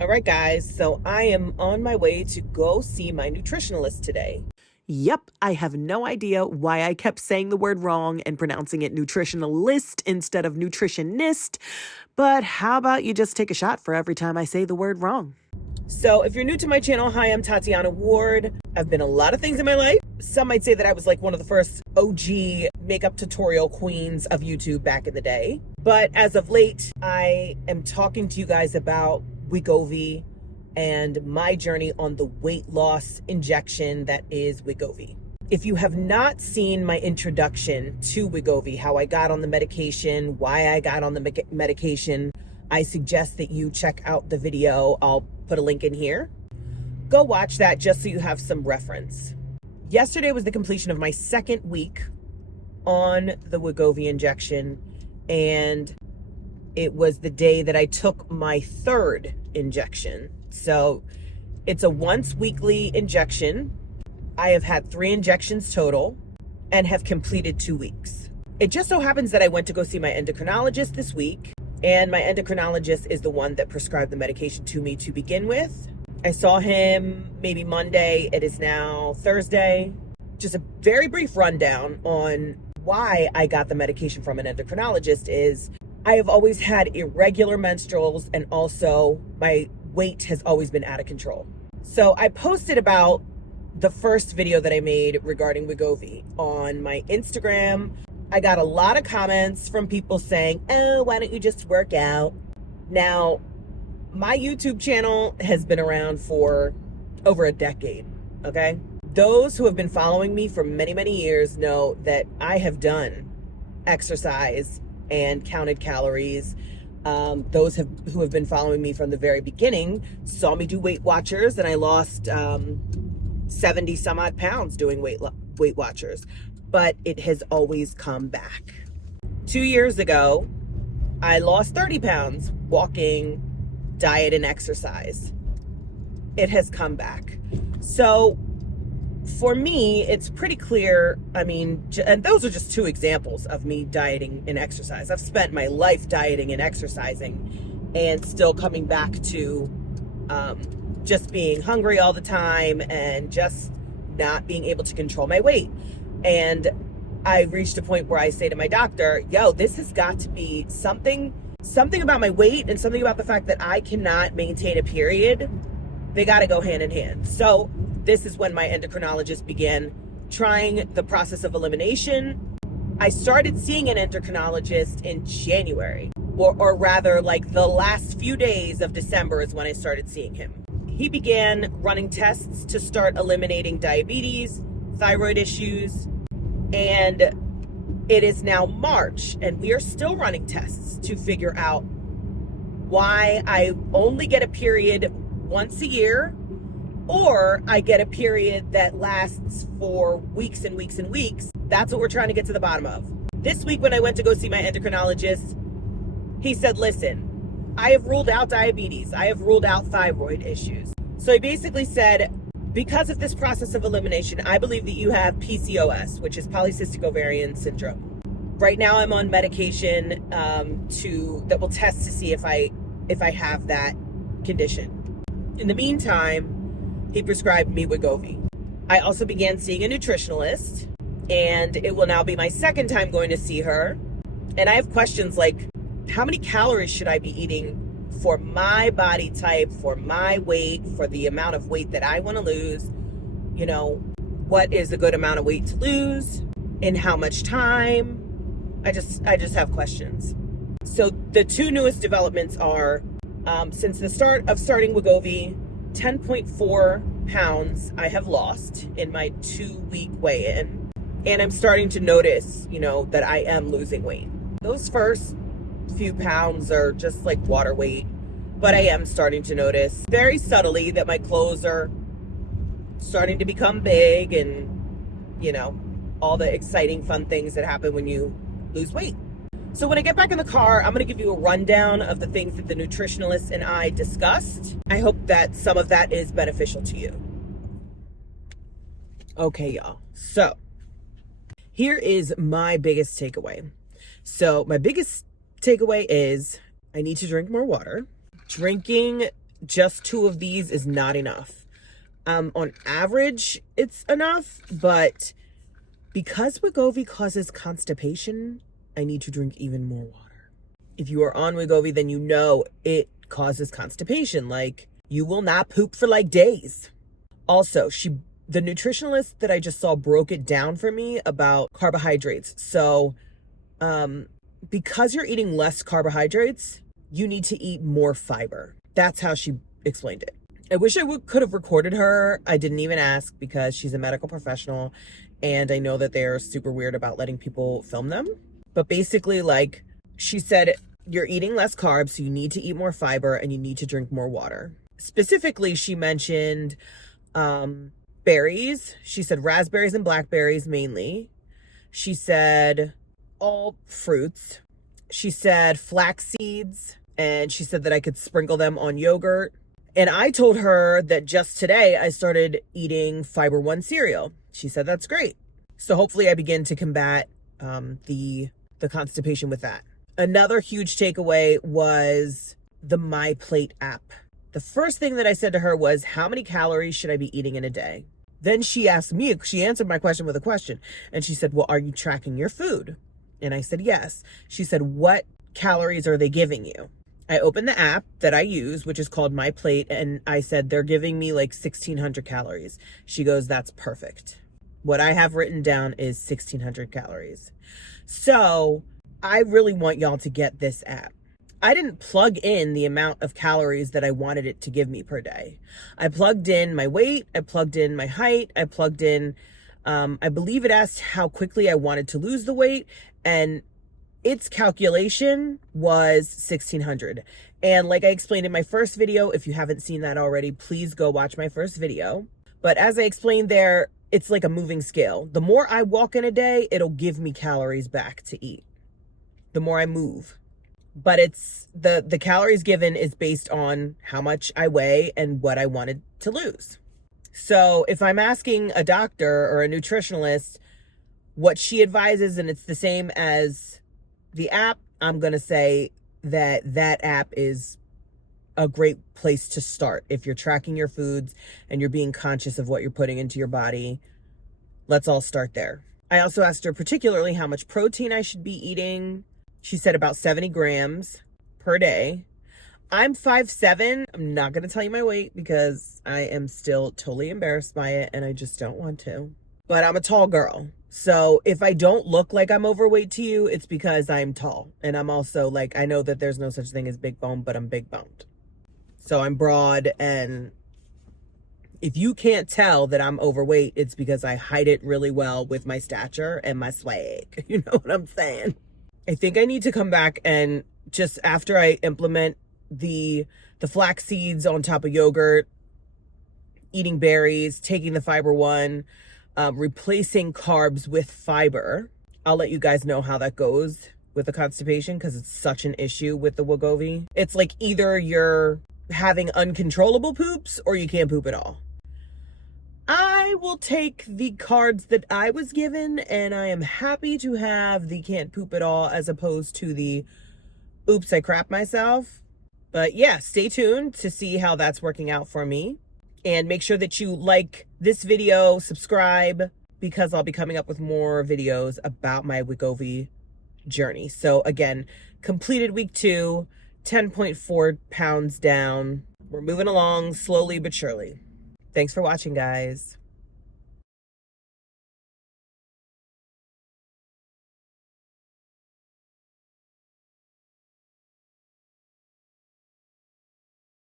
All right, guys, so I am on my way to go see my nutritionalist today. Yep, I have no idea why I kept saying the word wrong and pronouncing it nutritionalist instead of nutritionist, but how about you just take a shot for every time I say the word wrong? So if you're new to my channel, hi, I'm Tatiana Ward. I've been a lot of things in my life. Some might say that I was like one of the first OG makeup tutorial queens of YouTube back in the day. But as of late, I am talking to you guys about Wegovy and my journey on the weight loss injection that is Wegovy. If you have not seen my introduction to Wegovy, how I got on the medication, why I got on the medication, I suggest that you check out the video. I'll put a link in here. Go watch that just so you have some reference. Yesterday was the completion of my second week on the Wegovy injection, and it was the day that I took my third injection. So it's a once weekly injection. I have had 3 injections total and have completed 2 weeks. It just so happens that I went to go see my endocrinologist this week, and my endocrinologist is the one that prescribed the medication to me to begin with. I saw him maybe Monday. It is now Thursday. Just a very brief rundown on why I got the medication from an endocrinologist is I have always had irregular menstruals, and also my weight has always been out of control. So I posted about the first video that I made regarding Wegovy on my Instagram. I got a lot of comments from people saying, oh, why don't you just work out? Now, my YouTube channel has been around for over a decade, okay? Those who have been following me for many, many years know that I have done exercise and counted calories. Those who have been following me from the very beginning saw me do Weight Watchers, and I lost 70 some odd pounds doing Weight Watchers, but it has always come back. 2 years ago, I lost 30 pounds walking, diet, and exercise. It has come back. So for me, it's pretty clear. I mean, and those are just 2 examples of me dieting and exercise. I've spent my life dieting and exercising and still coming back to just being hungry all the time and just not being able to control my weight. And I reached a point where I say to my doctor, yo, this has got to be something about my weight and something about the fact that I cannot maintain a period. They got to go hand in hand. So this is when my endocrinologist began trying the process of elimination. I started seeing an endocrinologist in January, or rather like the last few days of December is when I started seeing him. He began running tests to start eliminating diabetes, thyroid issues, and it is now March, and we are still running tests to figure out why I only get a period once a year, or I get a period that lasts for weeks and weeks and weeks. That's what we're trying to get to the bottom of. This week when I went to go see my endocrinologist, he said, listen, I have ruled out diabetes. I have ruled out thyroid issues. So he basically said, because of this process of elimination, I believe that you have PCOS, which is polycystic ovarian syndrome. Right now I'm on medication that will test to see if I have that condition. In the meantime, he prescribed me Wegovy. I also began seeing a nutritionalist, and it will now be my second time going to see her. And I have questions like, how many calories should I be eating for my body type, for my weight, for the amount of weight that I want to lose? You know, what is a good amount of weight to lose? In how much time? I just have questions. So the 2 newest developments are, since the start of starting Wegovy, 10.4 pounds I have lost in my 2-week weigh-in. And I'm starting to notice, that I am losing weight. Those first few pounds are just like water weight, but I am starting to notice very subtly that my clothes are starting to become big, and all the exciting fun things that happen when you lose weight. So when I get back in the car, I'm going to give you a rundown of the things that the nutritionalist and I discussed. I hope that some of that is beneficial to you. Okay, y'all. So here is my biggest takeaway. So my biggest takeaway is I need to drink more water. Drinking just 2 of these is not enough. On average, it's enough, but because Wegovy causes constipation, I need to drink even more water. If you are on Wegovy, then you know it causes constipation. Like, you will not poop for like days. Also, the nutritionalist that I just saw broke it down for me about carbohydrates. So, because you're eating less carbohydrates, you need to eat more fiber. That's how she explained it. I wish I could have recorded her. I didn't even ask because she's a medical professional and I know that they're super weird about letting people film them. But basically, like, she said, you're eating less carbs, so you need to eat more fiber and you need to drink more water. Specifically, she mentioned berries. She said raspberries and blackberries mainly. She said all fruits. She said flax seeds, and she said that I could sprinkle them on yogurt. And I told her that just today I started eating Fiber One cereal. She said that's great. So hopefully I begin to combat the constipation with that. Another huge takeaway was the My Plate app. The first thing that I said to her was, how many calories should I be eating in a day? Then she asked me, she answered my question with a question. And she said, well, are you tracking your food? And I said, yes. She said, what calories are they giving you? I opened the app that I use, which is called My Plate. And I said, they're giving me like 1,600 calories. She goes, that's perfect. What I have written down is 1,600 calories. So I really want y'all to get this app. I didn't plug in the amount of calories that I wanted it to give me per day. I plugged in my weight, I plugged in my height, I plugged in, I believe it asked how quickly I wanted to lose the weight, and its calculation was 1,600. And like I explained in my first video, if you haven't seen that already, please go watch my first video. But as I explained there, it's like a moving scale. The more I walk in a day, it'll give me calories back to eat. The more I move. But it's the calories given is based on how much I weigh and what I wanted to lose. So if I'm asking a doctor or a nutritionalist what she advises and it's the same as the app, I'm going to say that that app is a great place to start. If you're tracking your foods and you're being conscious of what you're putting into your body, let's all start there. I also asked her particularly how much protein I should be eating. She said about 70 grams per day. I'm 5'7". I'm not going to tell you my weight because I am still totally embarrassed by it and I just don't want to. But I'm a tall girl. So if I don't look like I'm overweight to you, it's because I'm tall. And I'm also like, I know that there's no such thing as big bone, but I'm big boned. So I'm broad, and if you can't tell that I'm overweight, it's because I hide it really well with my stature and my swag. You know what I'm saying? I think I need to come back and just after I implement the flax seeds on top of yogurt, eating berries, taking the Fiber One, replacing carbs with fiber. I'll let you guys know how that goes with the constipation because it's such an issue with the Wegovy. It's like either you're having uncontrollable poops or you can't poop at all. I will take the cards that I was given, and I am happy to have the can't poop at all as opposed to the oops, I crap myself. But yeah, stay tuned to see how that's working out for me. And make sure that you like this video, subscribe, because I'll be coming up with more videos about my Wegovy journey. So again, completed week 2, 10.4 pounds down. We're moving along slowly but surely. Thanks for watching, guys.